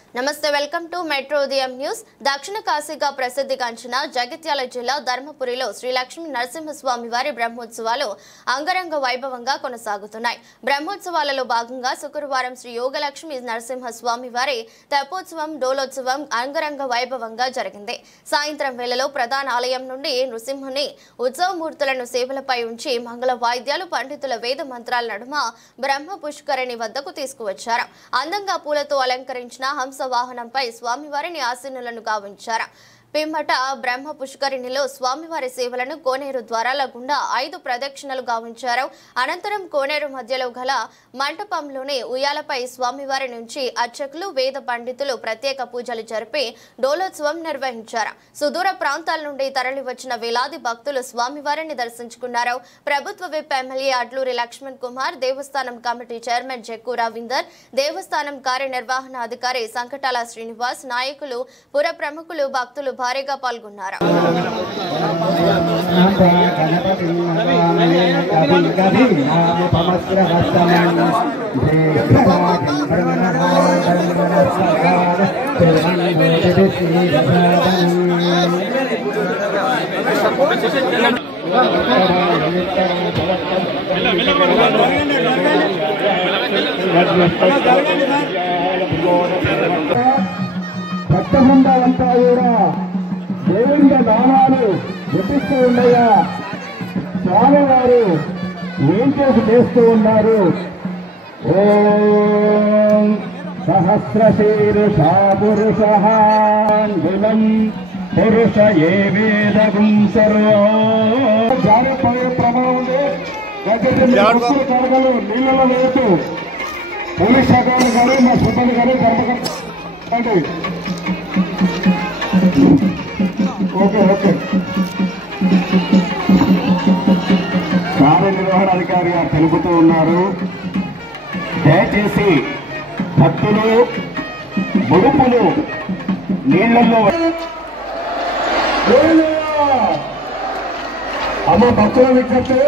నమస్తే welcome to metro ఉదయం news. దక్షిణ కాశీగా ప్రసిద్ధిగాంచిన జగిత్యాల జిల్లా ధర్మపురిలో శ్రీ లక్ష్మీ నరసింహస్వామి వారి బ్రహ్మోత్సవాలు అంగరంగ వైభవంగా కొనసాగుతున్నాయి. బ్రహ్మోత్సవాలలో భాగంగా శుక్రవారం శ్రీ యోగలక్ష్మి నరసింహస్వామి వారి తెప్పోత్సవం డోలోత్సవం అంగరంగ వైభవంగా జరిగింది. సాయంత్రం వేళలో ప్రధాన ఆలయం నుండి నృసింహుని ఉత్సవమూర్తులను సేవలపై ఉంచి మంగళ వాయిద్యాలు పండితుల వేద మంత్రాల నడుమ బ్రహ్మ పుష్కరిణి వద్దకు తీసుకువచ్చారు. అందంగా పూలతో అలంకరించిన హంస వాహనంపై స్వామివారిని ఆసీనులను గావించారు. పిమ్మట బ్రహ్మ పుష్కరిణిలో స్వామివారి సేవలను కోనేరు ద్వారాల గుండా 5 ప్రదక్షిణలు గావించారు. అనంతరం కోనేరు మధ్యలో గల మంటపంలోని ఉయ్యాలపై స్వామివారి నుంచి అర్చకులు వేద పండితులు ప్రత్యేక పూజలు జరిపి డోలోత్సవం నిర్వహించారు. సుదూర ప్రాంతాల నుండి తరలి వచ్చిన వేలాది భక్తులు స్వామివారిని దర్శించుకున్నారు. ప్రభుత్వ విప్ ఎమ్మెల్యే అడ్లూరి లక్ష్మణ్ కుమార్, దేవస్థానం కమిటీ చైర్మన్ జక్కు రవీందర్, దేవస్థానం కార్యనిర్వహణాధికారి సంకటాల శ్రీనివాస్, నాయకులు, పుర ప్రముఖులు, భక్తులు భారీగా పాల్గొన్నారు. భక్తబృందాలంతా కూడా దేవుని నామాలు జపిస్తూ ఉండగా స్వామివారు వేంచేసి చేస్తూ ఉన్నారు. ఓం సహస్రశీర్షా పురుషం పురుష ఏ వేదగుం జారిపోయే ప్రమాదం ఉంది. కడగలు నీళ్ళలో వేయచ్చు. పోలీస్ శాఖ గారు, మా సిబ్బంది గారు ధర్మకర్త. ఓకే కార్యనిర్వహణాధికారి గారు తెలుపుతూ ఉన్నారు. దయచేసి భక్తులు ముడుపులు నీళ్లలో అమ్మ భక్తుల విజ్ఞప్తి.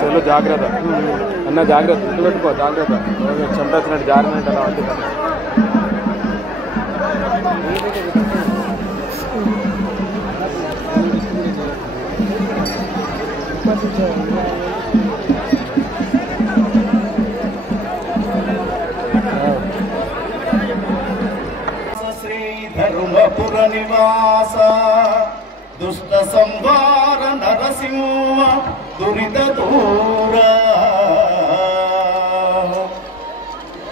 చలో జాగ్రత్త అన్న, జాగ్రత్త పెట్టుకో, జాగ్రత్త చెంట వచ్చినట్టు జారినట్టు అలా ఉంటుంది. శ్రీ ధర్మపుర నివాస దుష్ట సంహార నరసింహ దురిత దూర.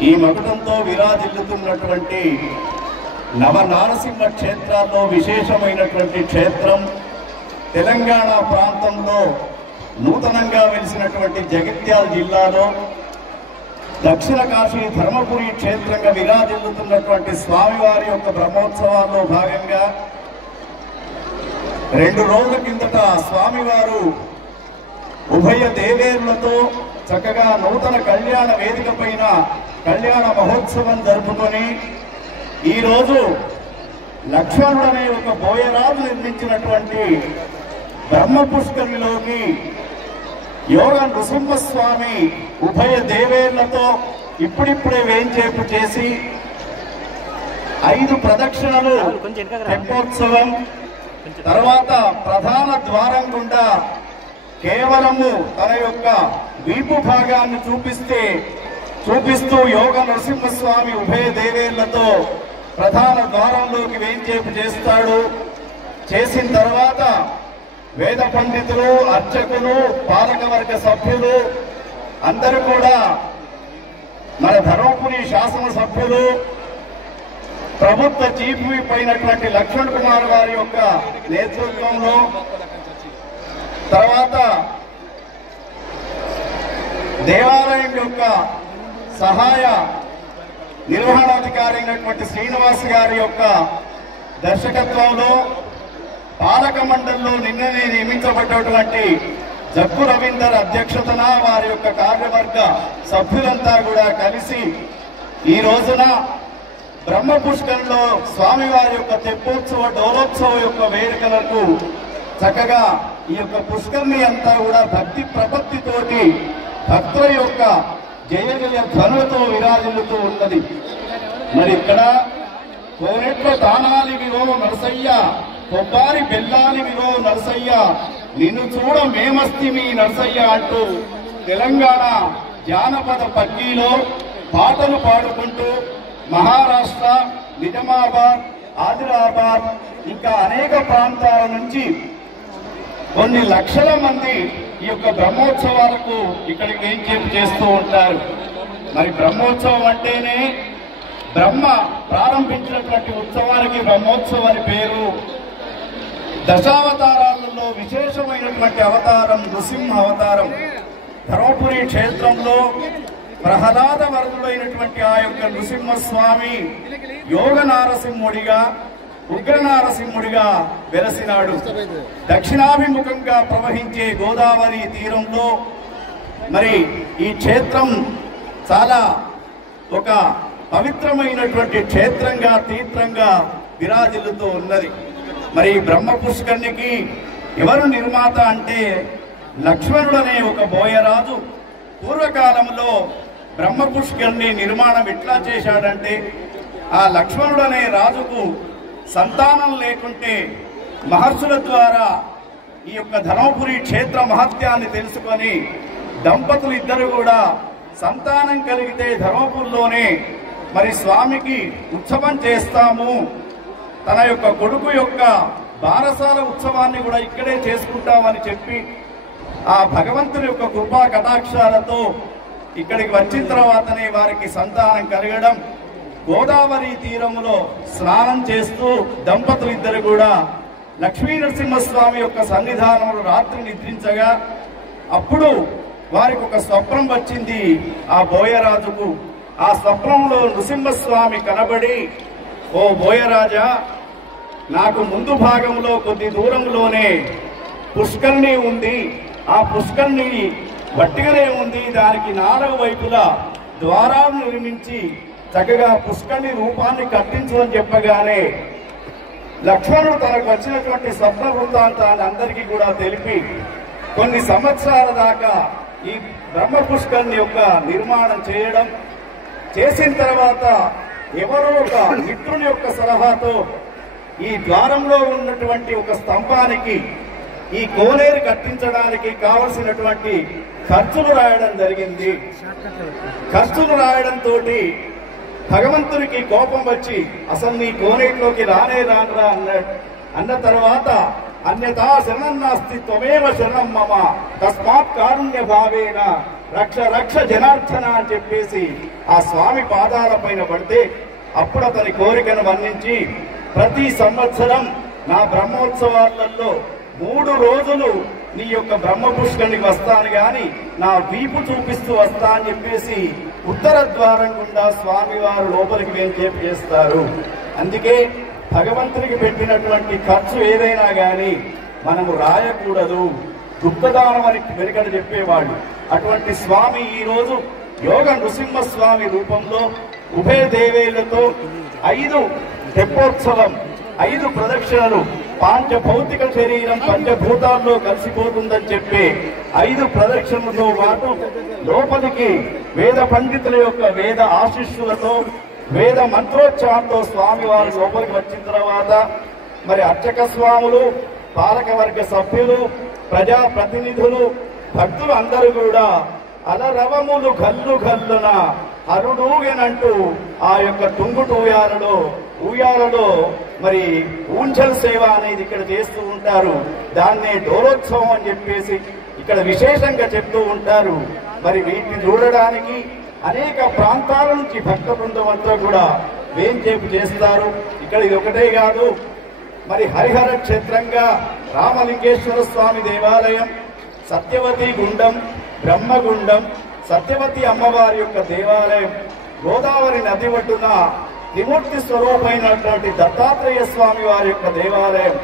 ఈ మకుటంతో విరాజిల్లుతున్నటువంటి నవనారసింహ క్షేత్రాల్లో విశేషమైనటువంటి క్షేత్రం తెలంగాణ ప్రాంతంలో నూతనంగా వెలిసినటువంటి జగిత్యాల జిల్లాలో దక్షిణ కాశీ ధర్మపురి క్షేత్రంగా విరాజిల్లుతున్నటువంటి స్వామివారి యొక్క బ్రహ్మోత్సవాల్లో భాగంగా 2 రోజుల కిందట స్వామివారు ఉభయ దేవేరులతో చక్కగా నూతన కళ్యాణ వేదిక పైన కళ్యాణ మహోత్సవం జరుపుకొని ఈరోజు లక్ష్మణుడనే ఒక బోయరాజు నిర్మించినటువంటి బ్రహ్మ పుష్కరిలోకి యోగ నృసింహస్వామి ఉభయ దేవేర్లతో ఇప్పుడిప్పుడే వేంచేపు చేసి 5 ప్రదక్షిణలు తెప్పోత్సవం తర్వాత ప్రధాన ద్వారం గుండా కేవలము తన యొక్క వీపు భాగాన్ని చూపిస్తూ యోగ నరసింహస్వామి ఉభయ దేవేర్లతో ప్రధాన ద్వారంలోకి వేంచేపు చేస్తాడు. చేసిన తర్వాత వేద పండితులు, అర్చకులు, పాలకవర్గ సభ్యులు అందరూ కూడా మన ధర్మపురి శాసన సభ్యులు ప్రభుత్వ చీఫ్ విప్ అయినటువంటి లక్ష్మణ్ కుమార్ గారి యొక్క నేతృత్వంలో, తర్వాత దేవాలయం యొక్క సహాయ నిర్వహణాధికారి అయినటువంటి శ్రీనివాస్ గారి యొక్క దర్శకత్వంలో, పాలక మండలిలో నిన్ననే నియమించబడ్డటువంటి జగ్గు రవీందర్ అధ్యక్షతన వారి యొక్క కార్యవర్గ సభ్యులంతా కూడా కలిసి ఈ రోజున బ్రహ్మ పుష్కరంలో స్వామివారి యొక్క తెప్పోత్సవ డోలోత్సవ యొక్క వేడుకలకు చక్కగా ఈ యొక్క పుష్కరిణి అంతా కూడా భక్తి ప్రపత్తితోటి భక్తుల యొక్క జయ జయ ధ్వనులతో విరాజిల్లుతూ ఉన్నది. మరి ఇక్కడ కోనెట్ల తానాలి విరో నరసయ్య, కొబ్బారి బెల్లాలి విరో నరసయ్య, నిన్ను చూడ మేమస్తిమి నరసయ్య అంటూ తెలంగాణ జానపద పక్కీలో పాటలు పాడుకుంటూ మహారాష్ట్ర, నిజామాబాద్, ఆదిలాబాద్ ఇంకా అనేక ప్రాంతాల నుంచి కొన్ని లక్షల మంది ఈ యొక్క బ్రహ్మోత్సవాలకు ఇక్కడికి వేంచేపు చేస్తూ ఉంటారు. మరి బ్రహ్మోత్సవం అంటేనే బ్రహ్మ ప్రారంభించినటువంటి ఉత్సవానికి బ్రహ్మోత్సవం అని పేరు. దశావతారాలలో విశేషమైనటువంటి అవతారం నృసింహ అవతారం. ధర్మపురి క్షేత్రంలో ప్రహ్లాద వరదుడైనటువంటి ఆ యొక్క నృసింహస్వామి యోగ నారసింహుడిగా, ఉగ్ర నారసింహుడిగా వెలసినాడు. దక్షిణాభిముఖంగా ప్రవహించే గోదావరి తీరంలో మరి ఈ క్షేత్రం చాలా ఒక పవిత్రమైనటువంటి క్షేత్రంగా, తీర్థంగా విరాజిల్లుతూ ఉన్నది. మరి బ్రహ్మ పుష్కరిణికి ఎవరు నిర్మాత అంటే లక్ష్మణుడనే ఒక బోయరాజు పూర్వకాలంలో బ్రహ్మ పుష్కరిణి నిర్మాణం ఎట్లా చేశాడంటే, ఆ లక్ష్మణుడనే రాజుకు సంతానం లేకుంటే మహర్షుల ద్వారా ఈ యొక్క ధర్మపురి క్షేత్ర మహత్యాన్ని తెలుసుకొని దంపతులు ఇద్దరు కూడా సంతానం కలిగితే ధర్మపురిలోనే మరి స్వామికి ఉత్సవం చేస్తాము, తన యొక్క కొడుకు యొక్క బారసాల ఉత్సవాన్ని కూడా ఇక్కడే చేసుకుంటామని చెప్పి ఆ భగవంతుని యొక్క కృపా కటాక్షాలతో ఇక్కడికి వచ్చిన తర్వాతనే వారికి సంతానం కలగడం. గోదావరి తీరంలో స్నానం చేస్తూ దంపతులు ఇద్దరు కూడా లక్ష్మీ నరసింహస్వామి యొక్క సన్నిధానంలో రాత్రి నిద్రించగా అప్పుడు వారికి ఒక స్వప్నం వచ్చింది ఆ బోయరాజుకు. ఆ స్వప్నంలో నృసింహస్వామి కనబడి, ఓ బోయరాజా, నాకు ముందు భాగంలో కొద్ది దూరంలోనే పుష్కరిణి ఉంది, ఆ పుష్కరిణి వట్టిగానే ఉంది, దానికి 4 వైపులా ద్వారాలు నిర్మించి చక్కగా పుష్కరిణి రూపాన్ని కట్టించు అని చెప్పగానే లక్ష్మణుడు తనకు వచ్చినటువంటి స్వప్న వృత్తాంతాన్ని అందరికీ కూడా తెలిపి కొన్ని సంవత్సరాల దాకా ఈ బ్రహ్మ పుష్కరిణి యొక్క నిర్మాణం చేయడం, చేసిన తర్వాత ఎవరో ఒక మిత్రుని యొక్క సలహాతో ఈ ద్వారంలో ఉన్నటువంటి ఒక స్తంభానికి ఈ కోనేరు కట్టించడానికి కావలసినటువంటి ఖర్చులు రాయడం జరిగింది. ఖర్చులు రాయడంతో భగవంతునికి కోపం వచ్చి అసలు నీ కోనేటిలోకి రానే రానురా అన్న తర్వాత అన్యథా శరణం నాస్తి త్వమేవ శరణం మమ తస్మాత్ కారుణ్య భావేన రక్ష రక్ష జనార్దన అని చెప్పేసి ఆ స్వామి పాదాల పైన పడితే అప్పుడు అతని కోరికను వర్ణించి ప్రతి సంవత్సరం నా బ్రహ్మోత్సవాలలో 3 రోజులు నీ యొక్క బ్రహ్మ పుష్కరిణికి వస్తాను గాని నా వీపు చూపిస్తూ వస్తా అని చెప్పేసి ఉత్తర ద్వారం గుండా స్వామివారు లోపలికి వేంచేపు చేస్తారు. అందుకే భగవంతునికి పెట్టినటువంటి ఖర్చు ఏదైనా గాని మనము రాయకూడదు, దుఃఖదానం అని వెనుకట చెప్పేవాళ్ళు. అటువంటి స్వామి ఈ రోజు యోగ నృసింహస్వామి రూపంలో ఉభయ దేవేళ్లతో 5 తెప్పోత్సవం, 5 ప్రదక్షిణలు, పాంచభౌతిక శరీరం పంచభూతాల్లో కలిసిపోతుందని చెప్పి 5 ప్రదక్షిణలతో పాటు లోపలికి వేద పండితుల యొక్క వేద ఆశీస్సులతో వేద మంత్రోచ్చారంతో స్వామివారు లోపలికి వచ్చిన తర్వాత మరి అర్చక స్వాములు, పాలకవర్గ సభ్యులు, ప్రజా ప్రతినిధులు, భక్తులు అందరూ కూడా అలరవములు గల్లు గల్లున అరుడూగనంటూ ఆ యొక్క తుంగుటు ఉయ్యాలలో మరి ఊంచల్ సేవ అనేది ఇక్కడ చేస్తూ ఉంటారు. దాన్నే డోలోత్సవం అని చెప్పేసి ఇక్కడ విశేషంగా చెప్తూ ఉంటారు. మరి వీటిని చూడడానికి అనేక ప్రాంతాల నుంచి భక్త బృందం అంతా కూడా వేంచేపు చేస్తారు. ఇక్కడ ఇది ఒకటే కాదు, మరి హరిహర క్షేత్రంగా రామలింగేశ్వర స్వామి దేవాలయం, సత్యవతి గుండం, బ్రహ్మగుండం, సత్యవతి అమ్మవారి యొక్క దేవాలయం, గోదావరి నది ఒడ్డున త్రిమూర్తి స్వరూపమైనటువంటి దత్తాత్రేయ స్వామి వారి యొక్క దేవాలయం,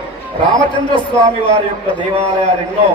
రామచంద్ర స్వామి వారి యొక్క దేవాలయాలు ఎన్నో